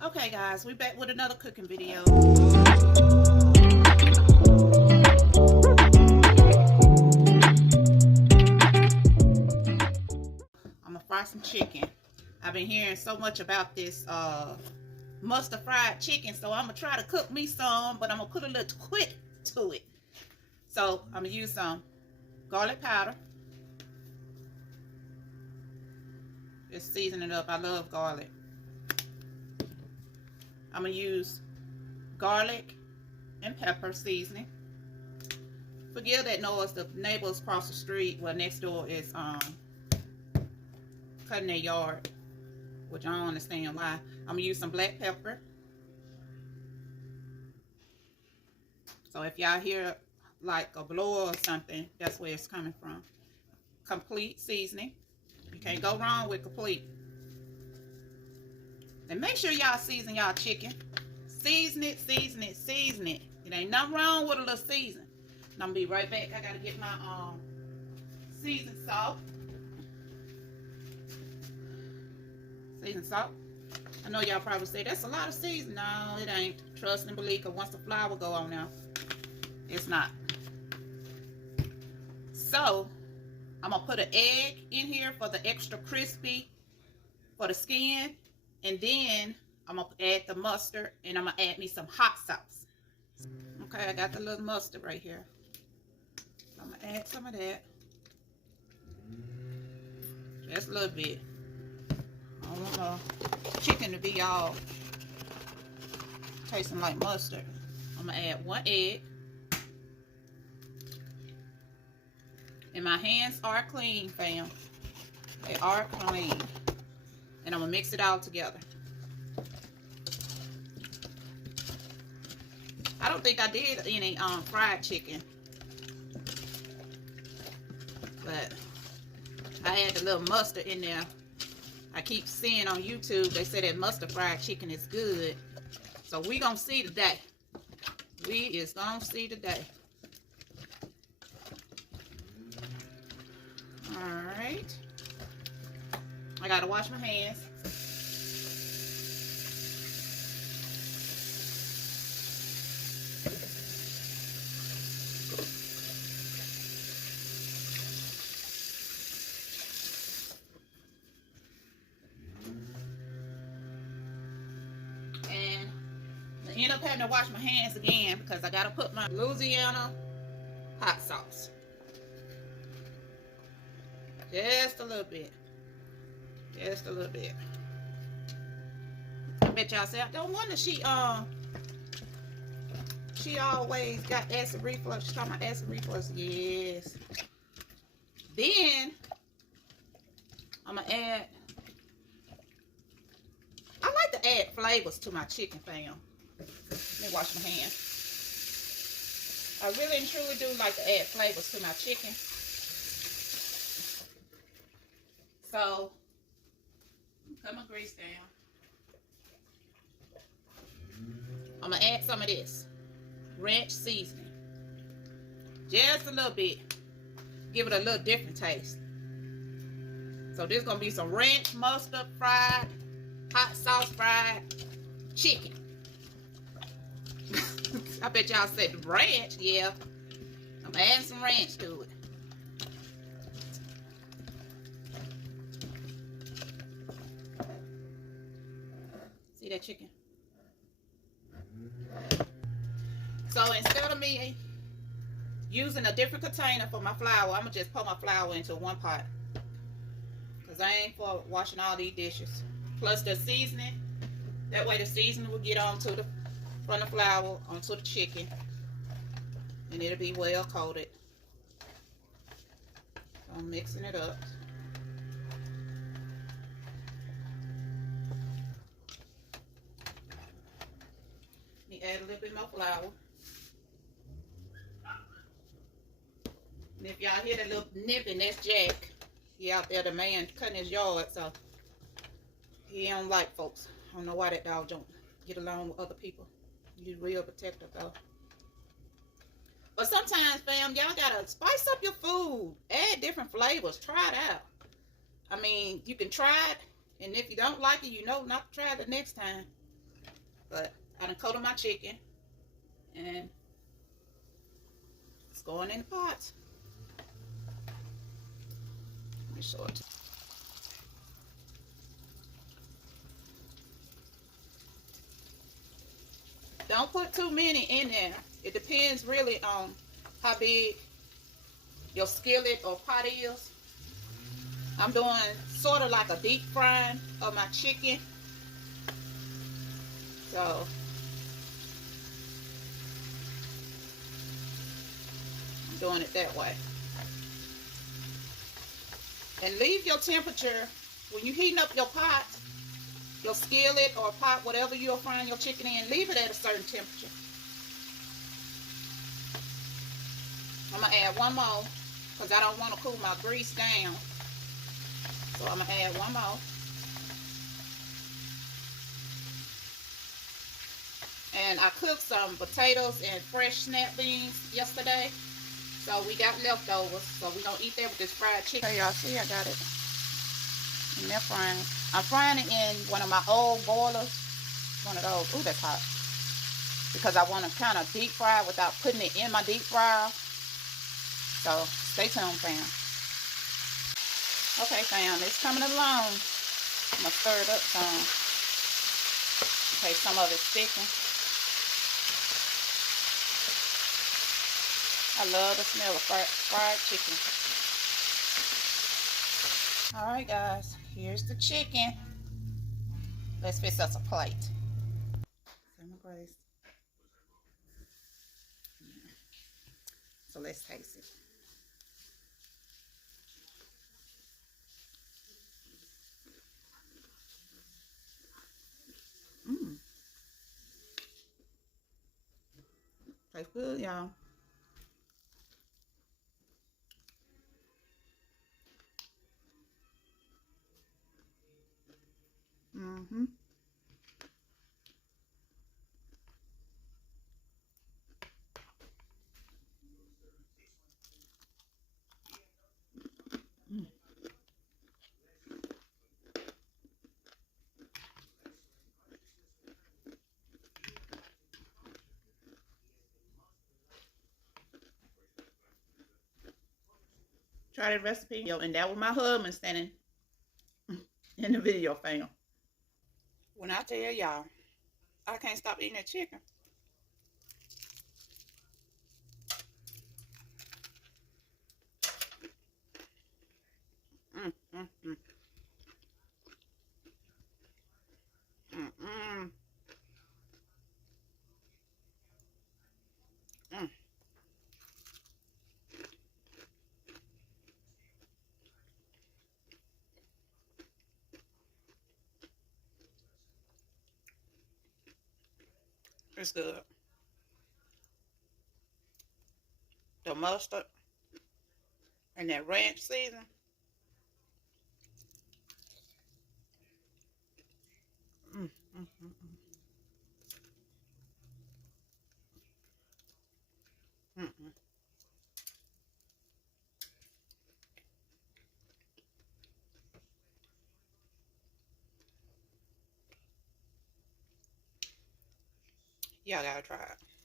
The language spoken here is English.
Okay guys, we back with another cooking video. I'm gonna fry some chicken. I've been hearing so much about this mustard fried chicken, so I'm gonna try to cook me some, but I'm gonna put a little twist to it. So I'm gonna use some garlic powder. Just season it up. I love garlic. I'm gonna use garlic and pepper seasoning. Forgive that noise, the neighbors across the street, well, next door is cutting their yard, which I don't understand why. I'm gonna use some black pepper. So if y'all hear like a blower or something, that's where it's coming from. Complete seasoning. You can't go wrong with complete. And make sure y'all season y'all chicken. Season it, season it, season it. It ain't nothing wrong with a little season. And I'm gonna be right back. I gotta get my seasoned salt. Seasoned salt. I know y'all probably say that's a lot of seasoning. No, it ain't. Trust and believe, because once the flour go on now, it's not. So I'm gonna put an egg in here for the extra crispy for the skin. And then I'm going to add the mustard, and I'm going to add me some hot sauce. Okay, I got the little mustard right here. I'm going to add some of that. Just a little bit. I don't want my chicken to be all tasting like mustard. I'm going to add 1 egg. And my hands are clean, fam. They are clean. And I'm gonna mix it all together. I don't think I did any fried chicken, but I had the little mustard in there. I keep seeing on YouTube they say that mustard fried chicken is good, so we gonna see today. We is gonna see today. All right. I gotta wash my hands. And I end up having to wash my hands again because I gotta put my Louisiana hot sauce. Just a little bit. Just a little bit. I bet y'all say, I don't wonder she always got acid reflux. She's talking about acid reflux. Yes. Then I'm gonna add, I like to add flavors to my chicken, fam. Let me wash my hands. I really and truly do like to add flavors to my chicken. So cut my grease down. I'm gonna add some of this ranch seasoning. Just a little bit. Give it a little different taste. So this is gonna be some ranch mustard fried, hot sauce fried chicken. I bet y'all said ranch, yeah. I'm adding some ranch to it. See that chicken? So instead of me using a different container for my flour, I'm gonna just put my flour into one pot, because I ain't for washing all these dishes. Plus the seasoning, that way the seasoning will get onto the from the flour onto the chicken, and it'll be well coated. So I'm mixing it up. Add a little bit more flour. And if y'all hear that little nipping, that's Jack. He out there, the man cutting his yard, so he don't like folks. I don't know why that dog don't get along with other people. He's real protective though. But sometimes, fam, y'all gotta spice up your food. Add different flavors. Try it out. I mean, you can try it, and if you don't like it, you know not to try it the next time. But I done coated my chicken, and it's going in the pot. Let me show it. Don't put too many in there. It depends really on how big your skillet or pot is. I'm doing sort of like a deep frying of my chicken. So I'm doing it that way. And leave your temperature when you're heating up your pot, your skillet or pot, whatever you're frying your chicken in, leave it at a certain temperature. I'm going to add one more because I don't want to cool my grease down. So I'm going to add one more. And I cooked some potatoes and fresh snap beans yesterday. So we got leftovers. So we're going to eat that with this fried chicken. Okay, y'all see I got it in there frying. I'm frying it in one of my old boilers. One of those. Ooh, that's hot. Because I want to kind of deep fry without putting it in my deep fryer. So stay tuned, fam. Okay, fam, it's coming along. I'm going to stir it up some. Okay, some of it's sticking. I love the smell of fried chicken. Alright guys, here's the chicken. Let's fix us a plate. So let's taste it. Tastes good, y'all. Try the recipe, and that was my husband standing in the video, fam. When I tell y'all, I can't stop eating that chicken. Mm, mm, mm. Mm, mm. Mm. It's good. The mustard and that ranch season. Mm, mm, mm, mm. Mm, mm. Y'all gotta try it.